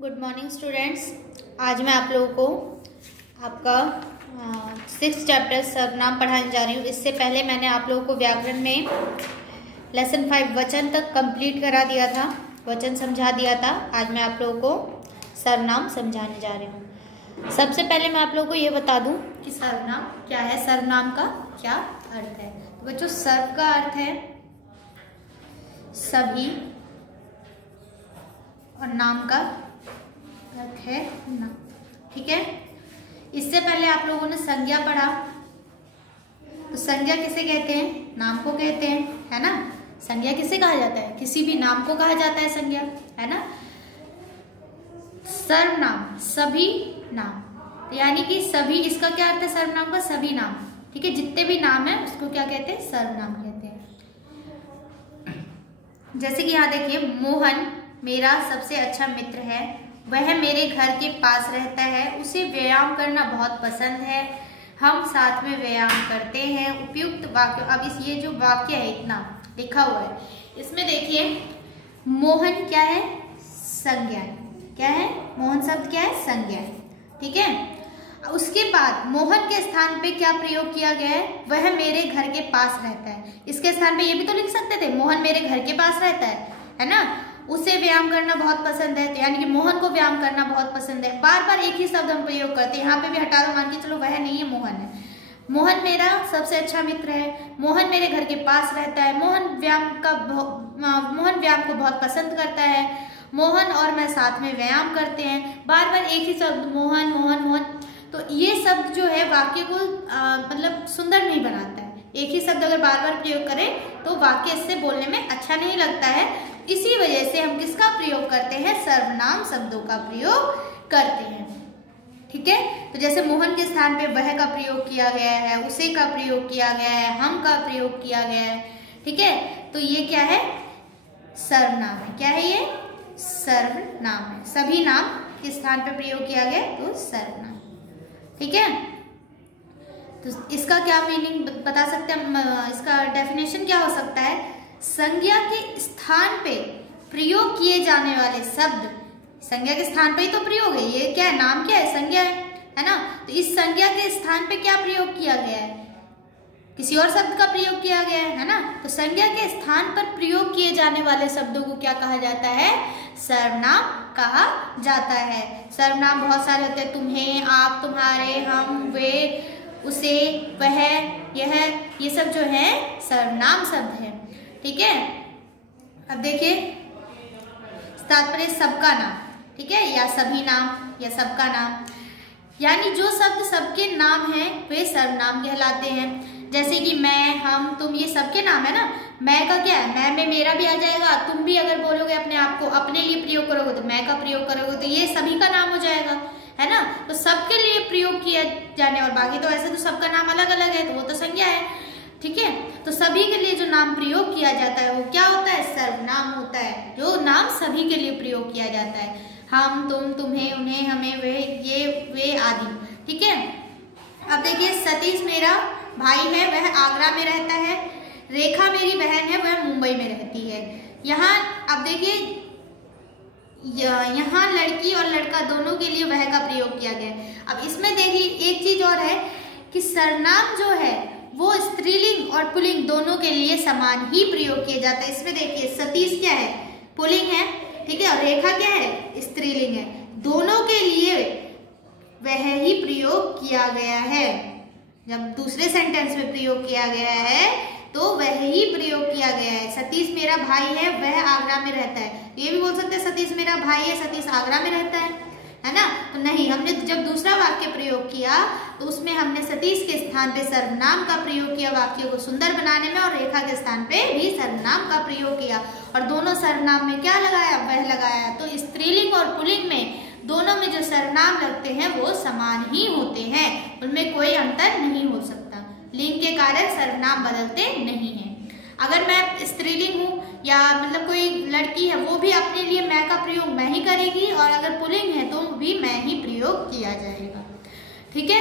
Good morning students. आज मैं आप लोगों को आपका 6th चैप्टर सर्वनाम पढ़ाने जा रही हूँ। इससे पहले मैंने आप लोगों को व्याकरण में लेसन 5 वचन तक कंप्लीट करा दिया था, वचन समझा दिया था। आज मैं आप लोगों को सर्वनाम समझाने जा रही हूँ। सबसे पहले मैं आप लोगों को ये बता दूँ कि सर्वनाम क्या है, सर्वनाम का क्या अर्थ है। तो बच्चों, सर्व का अर्थ है सभी और नाम का अर्थ है नाम। ठीक है, इससे पहले आप लोगों ने संज्ञा पढ़ा, तो संज्ञा किसे कहते हैं? नाम को कहते हैं, है ना। संज्ञा किसे कहा जाता है? किसी भी नाम को कहा जाता है संज्ञा, है ना। सर्वनाम सभी नाम, यानी कि सभी, इसका क्या अर्थ है सर्वनाम का? सभी नाम। ठीक है, जितने भी नाम है उसको क्या कहते हैं? सर्वनाम कहते हैं। जैसे कि यहाँ देखिए, मोहन मेरा सबसे अच्छा मित्र है, वह मेरे घर के पास रहता है, उसे व्यायाम करना बहुत पसंद है, हम साथ में व्यायाम करते हैं। उपयुक्त वाक्य, अब इस ये जो वाक्य है इतना लिखा हुआ है, इसमें देखिए मोहन क्या है? संज्ञा है। क्या है? मोहन शब्द क्या है? संज्ञा है। ठीक है, उसके बाद मोहन के स्थान पे क्या प्रयोग किया गया है? वह मेरे घर के पास रहता है। इसके स्थान पे ये भी तो लिख सकते थे, मोहन मेरे घर के पास रहता है ना। उसे व्यायाम करना बहुत पसंद है, तो यानी कि मोहन को व्यायाम करना बहुत पसंद है। बार बार एक ही शब्द हम प्रयोग करते हैं, यहाँ पे भी हटा दो, मान के चलो वह नहीं है, मोहन है। मोहन मेरा सबसे अच्छा मित्र है, मोहन मेरे घर के पास रहता है, मोहन व्यायाम को बहुत पसंद करता है, मोहन और मैं साथ में व्यायाम करते हैं। बार बार एक ही शब्द मोहन मोहन मोहन, तो ये शब्द जो है वाक्य को मतलब सुंदर नहीं बनाता है। एक ही शब्द अगर बार बार प्रयोग करें तो वाक्य इससे बोलने में अच्छा नहीं लगता है। इसी वजह से हम किसका प्रयोग करते हैं? सर्वनाम शब्दों का प्रयोग करते हैं। ठीक है, तो जैसे मोहन के स्थान पे वह का प्रयोग किया गया है, उसे का प्रयोग किया गया है, हम का प्रयोग किया गया है। ठीक है, तो ये क्या है? सर्वनाम है। क्या है ये? सर्वनाम है। सभी नाम के स्थान पे प्रयोग किया गया तो सर्वनाम। ठीक है, तो इसका क्या मीनिंग बता सकते हैं? इसका डेफिनेशन क्या हो सकता है? संज्ञा के स्थान पे प्रयोग किए जाने वाले शब्द, संज्ञा के स्थान पे ही तो प्रयोग है। ये क्या है? नाम क्या है? संज्ञा है ना। तो इस संज्ञा के स्थान पे क्या प्रयोग किया गया है? किसी और शब्द का प्रयोग किया गया है ना। तो संज्ञा के स्थान पर प्रयोग किए जाने वाले शब्दों को क्या कहा जाता है? सर्वनाम कहा जाता है। सर्वनाम बहुत सारे होते हैं, तुम्हें, आप, तुम्हारे, हम, वे, उसे, वह, यह, ये सब जो है सर्वनाम शब्द है। ठीक है, अब देखिए तात्पर्य सबका नाम। ठीक है, या सभी नाम या सबका नाम, यानी जो शब्द सबके नाम है वे सर्वनाम कहलाते हैं। जैसे कि मैं, हम, तुम, ये सबके नाम है ना। मैं का क्या है? मैं में मेरा भी आ जाएगा। तुम भी अगर बोलोगे अपने आप को, अपने लिए प्रयोग करोगे तो मैं का प्रयोग करोगे, तो ये सभी का नाम हो जाएगा, है ना। तो सबके लिए प्रयोग किया जाने, और बाकी तो ऐसे तो सबका नाम अलग अलग है, तो वो तो संज्ञा है। ठीक है, तो सभी के लिए जो नाम प्रयोग किया जाता है वो क्या होता है? सर्वनाम होता है। जो नाम सभी के लिए प्रयोग किया जाता है, हम, तुम, तुम्हें, उन्हें, हमें, वे, ये, वे आदि। ठीक है, अब देखिए सतीश मेरा भाई है, वह आगरा में रहता है। रेखा मेरी बहन है, वह मुंबई में रहती है। यहाँ अब देखिए, यहाँ लड़की और लड़का दोनों के लिए वह का प्रयोग किया गया है। अब इसमें देखिए एक चीज और है कि सर्वनाम जो है वो स्त्रीलिंग और पुल्लिंग दोनों के लिए समान ही प्रयोग किया जाता है। इसमें देखिए सतीश क्या है? पुल्लिंग है। ठीक है, और रेखा क्या है? स्त्रीलिंग है। दोनों के लिए वह ही प्रयोग किया गया है। जब दूसरे सेंटेंस में प्रयोग किया गया है तो वह ही प्रयोग किया गया है। सतीश मेरा भाई है, वह आगरा में रहता है। ये भी बोल सकते हैं सतीश मेरा भाई है, सतीश आगरा में रहता है ना। तो नहीं, हमने जब दूसरा वाक्य प्रयोग किया तो उसमें हमने सतीश के स्थान पे सर्वनाम का प्रयोग किया वाक्य को सुंदर बनाने में, और रेखा के स्थान पे भी सर्वनाम का प्रयोग किया, और दोनों सर्वनाम में क्या लगाया? वह लगाया। तो स्त्रीलिंग और पुल्लिंग में दोनों में जो सर्वनाम लगते हैं वो समान ही होते हैं, उनमें कोई अंतर नहीं हो सकता। लिंग के कारण सर्वनाम बदलते नहीं हैं। अगर मैं स्त्रीलिंग हूँ या मतलब कोई लड़की है, वो भी अपने लिए मैं का प्रयोग मैं ही करेगी, और अगर पुल्लिंग है तो भी मैं ही प्रयोग किया जाएगा। ठीक है,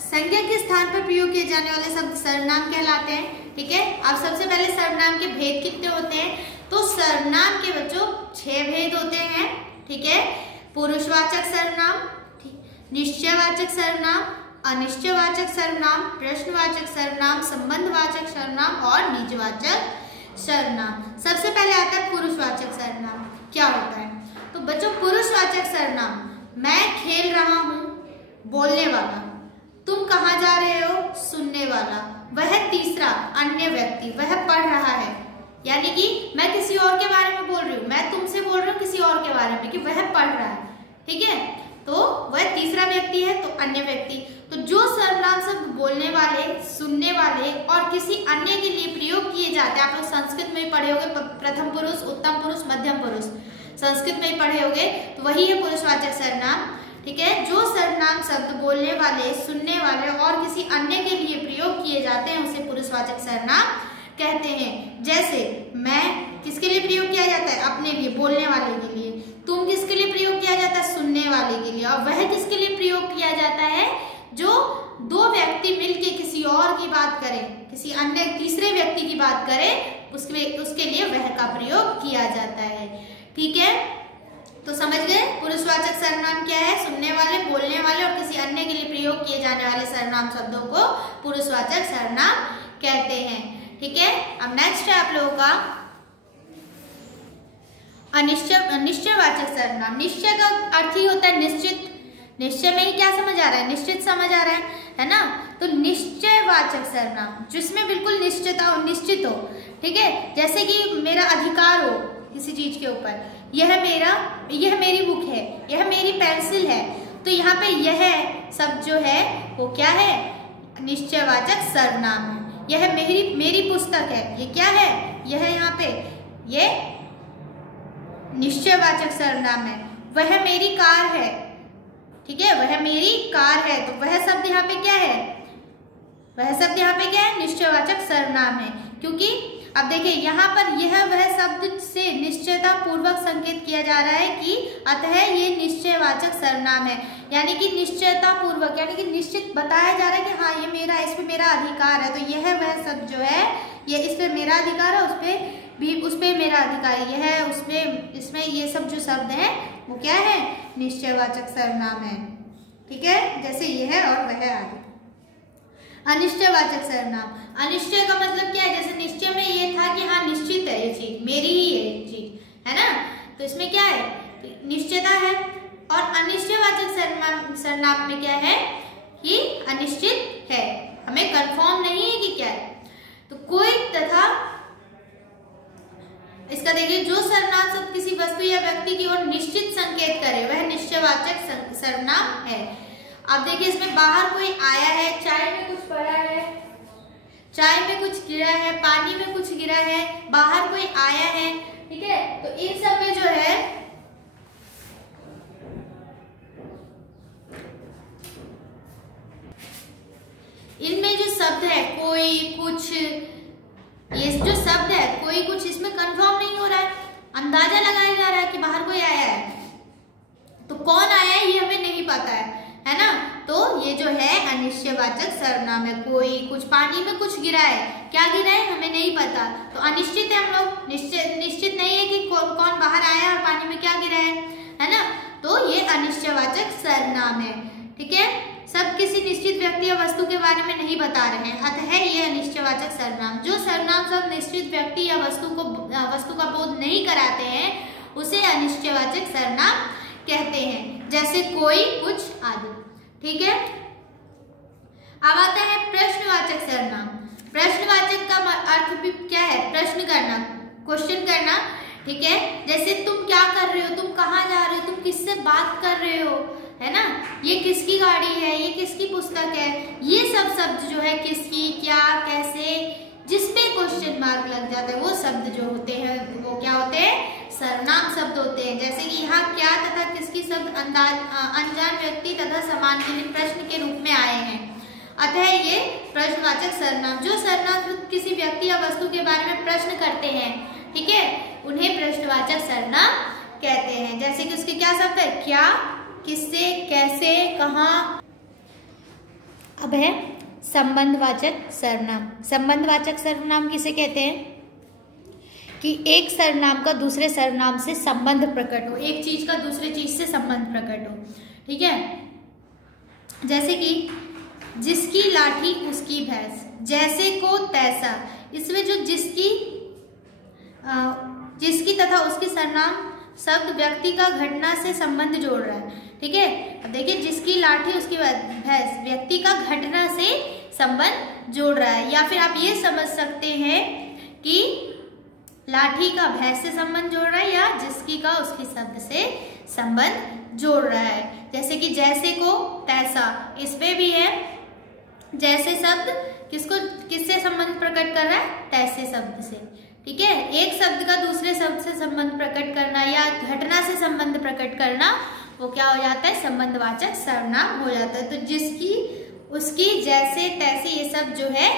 संज्ञा के स्थान पर प्रयोग किए जाने वाले शब्द सर्वनाम कहलाते हैं। ठीक है, अब सबसे पहले सर्वनाम के भेद कितने होते हैं? तो सर्वनाम के बच्चों 6 भेद होते हैं। ठीक है, पुरुषवाचक सर्वनाम, निश्चयवाचक सर्वनाम, अनिश्चयवाचक सर्वनाम, प्रश्नवाचक सर्वनाम, संबंधवाचक सर्वनाम और निजवाचक सर्वनाम। सबसे पहले आता है पुरुषवाचक सर्वनाम। क्या होता है? तो बच्चों पुरुषवाचक सर्वनाम, मैं खेल रहा हूँ, बोलने वाला। तुम कहाँ जा रहे हो, सुनने वाला। वह तीसरा, अन्य व्यक्ति, वह पढ़ रहा है, यानी कि मैं किसी और के बारे में बोल रही हूँ, मैं तुमसे बोल रही हूँ किसी और के बारे में कि वह पढ़ रहा है। ठीक है, तो वह तीसरा व्यक्ति है, तो अन्य व्यक्ति। तो जो सर्वनाम शब्द बोलने वाले, सुनने वाले और किसी अन्य के लिए प्रयोग किए जाते हैं, आप लोग संस्कृत में ही पढ़े होंगे, प्रथम पुरुष, उत्तम पुरुष, मध्यम पुरुष, संस्कृत में ही पढ़े होंगे, तो वही है पुरुषवाचक सर्वनाम। ठीक है, जो सर्वनाम शब्द बोलने वाले, सुनने वाले और किसी अन्य के लिए प्रयोग किए जाते हैं उसे पुरुषवाचक सर्वनाम कहते हैं। जैसे मैं किसके लिए प्रयोग किया जाता है, अपने लिए, बोलने वाले के लिए। तुम किसके लिए प्रयोग किया जाता है, सुनने वाले के लिए। और वह किसके लिए प्रयोग किया जाता है, जो दो व्यक्ति मिलके किसी और की बात करें, किसी अन्य तीसरे व्यक्ति की बात करें, उसके लिए वह का प्रयोग किया जाता है। ठीक है, तो समझ गए पुरुषवाचक सर्वनाम क्या है? सुनने वाले, बोलने वाले और किसी अन्य के लिए प्रयोग किए जाने वाले सर्वनाम शब्दों को पुरुषवाचक सर्वनाम कहते हैं। ठीक है, अब नेक्स्ट है आप लोगों का निश्चयवाचक सर्वनाम। निश्चय का अर्थ ही होता है निश्चित। निश्चय में ही क्या समझ आ रहा है, निश्चित समझ आ रहा है ना। तो निश्चयवाचक सर्वनाम जिसमें बिल्कुल निश्चित हो। ठीक है, जैसे कि मेरा अधिकार हो किसी चीज के ऊपर, यह मेरी बुक है, यह मेरी पेंसिल है। तो यहाँ पे यह सब जो है वो क्या है, निश्चयवाचक सर्वनाम है। यह मेरी पुस्तक है, ये क्या है, यह यहाँ पे ये निश्चयवाचक सर्वनाम है। वह मेरी कार है, ठीक है, वह मेरी कार है, तो वह शब्द यहाँ पे क्या है, वह शब्द यहाँ पे क्या है, निश्चयवाचक सर्वनाम है। क्योंकि अब देखिए यहाँ पर यह वह शब्द से निश्चयता पूर्वक संकेत किया जा रहा है कि अतः ये निश्चयवाचक सर्वनाम है। यानी कि निश्चयता पूर्वक, यानी कि निश्चित बताया जा रहा है कि हाँ ये मेरा, इस पे मेरा अधिकार है। तो यह वह शब्द जो है, ये इस पे मेरा अधिकार है, उस पे मेरा अधिकार है, यह उसमें, इसमें ये सब जो शब्द है वो क्या है, निश्चयवाचक सर्वनाम है। ठीक है, जैसे ये है और वह आगे। अनिश्चयवाचक सर्वनाम, अनिश्चय का मतलब क्या है, जैसे निश्चय में ये था कि हाँ निश्चित है ये चीज, मेरी ही है ये चीज, है ना। तो इसमें क्या है, निश्चयता है। और अनिश्चयवाचक सर्वनाम में क्या है कि अनिश्चित है, हमें कंफर्म नहीं है कि क्या है। तो कोई तथा इसका देखिए, जो सर्वनाम शब्द किसी वस्तु या व्यक्ति की ओर निश्चित संकेत करे वह निश्चयवाचक सर्वनाम है। अब देखिए इसमें बाहर कोई आया है, चाय में कुछ पड़ा है, चाय में कुछ गिरा है, पानी में कुछ गिरा है, बाहर कोई आया है। ठीक है, तो इन सब में जो है इनमें जो शब्द है कोई कुछ, ये जो शब्द है कोई कुछ, इसमें कंफर्म नहीं हो रहा है, अंदाजा लगाया जा रहा है कि बाहर कोई आया है। तो कौन आया है ये हमें नहीं पता है ना। तो ये जो है अनिश्चयवाचक सर्वनाम है। कोई कुछ, पानी में कुछ गिरा है, क्या गिरा है हमें नहीं पता, तो अनिश्चित है। हम लोग निश्चित नहीं है कि कौन बाहर आया और पानी में क्या गिरा है ना। तो ये अनिश्चयवाचक सर्वनाम है। ठीक है, सब किसी निश्चित व्यक्ति या वस्तु के बारे में नहीं बता रहे हैं, अतः ये अनिश्चयवाचक सर्वनाम। जो सर्वनाम सब निश्चित व्यक्ति या वस्तु का बोध नहीं कराते हैं उसे अनिश्चयवाचक सर्वनाम कहते हैं। जैसे कोई, कुछ आदि। ठीक है, अब आता है प्रश्नवाचक सर्वनाम। प्रश्नवाचक का अर्थ भी क्या है, प्रश्न करना, क्वेश्चन करना। ठीक है, जैसे तुम क्या कर रहे हो, तुम कहाँ जा रहे हो, तुम किससे बात कर रहे हो, है ना, ये किसकी गाड़ी है, ये किसकी पुस्तक है। ये सब शब्द जो है किसकी, क्या, कैसे, जिसपे क्वेश्चन मार्क लग जाता है वो शब्द जो होते हैं वो क्या होते हैं, सर्वनाम शब्द होते हैं। जैसे कि यहाँ क्या तथा किसकी शब्द अनजान व्यक्ति तथा समान के लिए प्रश्न के रूप में आए हैं, अतः ये प्रश्नवाचक सर्वनाम। जो सर्वनाम किसी व्यक्ति या वस्तु के बारे में प्रश्न करते हैं, ठीक है, उन्हें प्रश्नवाचक सर्वनाम कहते हैं। जैसे कि उसके क्या शब्द है, क्या, किससे, कैसे, कहाँ। अब है संबंधवाचक सर्वनाम। संबंधवाचक सर्वनाम किसे कहते हैं कि एक सर्वनाम का दूसरे सर्वनाम से संबंध प्रकट हो, एक चीज का दूसरे चीज से संबंध प्रकट हो। ठीक है, जैसे कि जिसकी लाठी उसकी भैंस, जैसे को तैसा, इसमें जो जिसकी तथा उसकी सर्वनाम शब्द व्यक्ति का घटना से संबंध जोड़ रहा है। ठीक है, अब देखिए जिसकी लाठी उसकी भैंस व्यक्ति का घटना से संबंध जोड़ रहा है, या फिर आप ये समझ सकते हैं कि लाठी का भैंस से संबंध जोड़ रहा है या जिसकी का उसकी शब्द से संबंध जोड़ रहा है। जैसे कि जैसे को तैसा, इसमें भी है जैसे शब्द किससे संबंध प्रकट कर रहा है, तैसे शब्द से। ठीक है, एक शब्द का दूसरे शब्द से संबंध प्रकट करना या घटना से संबंध प्रकट करना, वो क्या हो जाता है, संबंधवाचक सर्वनाम हो जाता है। तो जिसकी उसकी जैसे तैसे ये सब जो है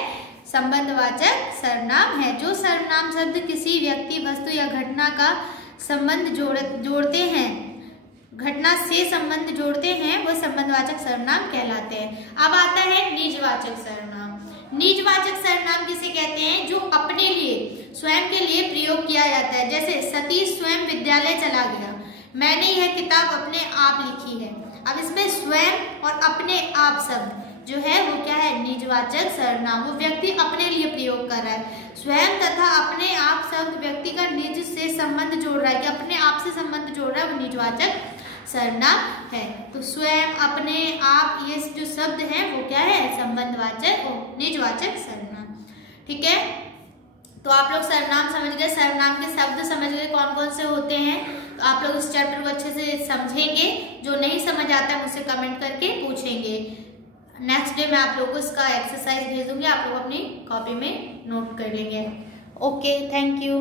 संबंधवाचक सर्वनाम है। जो सर्वनाम शब्द किसी व्यक्ति वस्तु या घटना का संबंध जोड़ते हैं, घटना से संबंध जोड़ते हैं, वो संबंधवाचक सर्वनाम कहलाते हैं। अब आता है निजवाचक सर्वनाम। निजवाचक सर्वनाम किसे कहते हैं, जो अपने लिए स्वयं के लिए प्रयोग किया जाता है। जैसे सतीश स्वयं विद्यालय चला गया, मैंने यह किताब अपने आप लिखी है। अब इसमें स्वयं और अपने आप शब्द जो है वो क्या है, निजवाचक सर्वनाम। वो व्यक्ति अपने लिए प्रयोग कर रहा है। स्वयं तथा अपने आप शब्द व्यक्ति का निज से संबंध जोड़ रहा है, कि अपने आप से संबंध जोड़ रहा है, वो निजवाचक सर्वनाम है। तो स्वयं, अपने आप, ये जो शब्द है वो क्या है, संबंधवाचक और निजवाचक सर्वनाम। ठीक है, तो आप लोग सर्वनाम समझ गए, सर्वनाम के शब्द समझ गए कौन कौन से होते हैं। तो आप लोग इस चैप्टर को अच्छे से समझेंगे। जो नहीं समझ आता है मुझसे कमेंट करके पूछेंगे। नेक्स्ट डे मैं आप लोगों को इसका एक्सरसाइज भेजूंगी, आप लोग अपनी कॉपी में नोट कर लेंगे। Okay, thank you.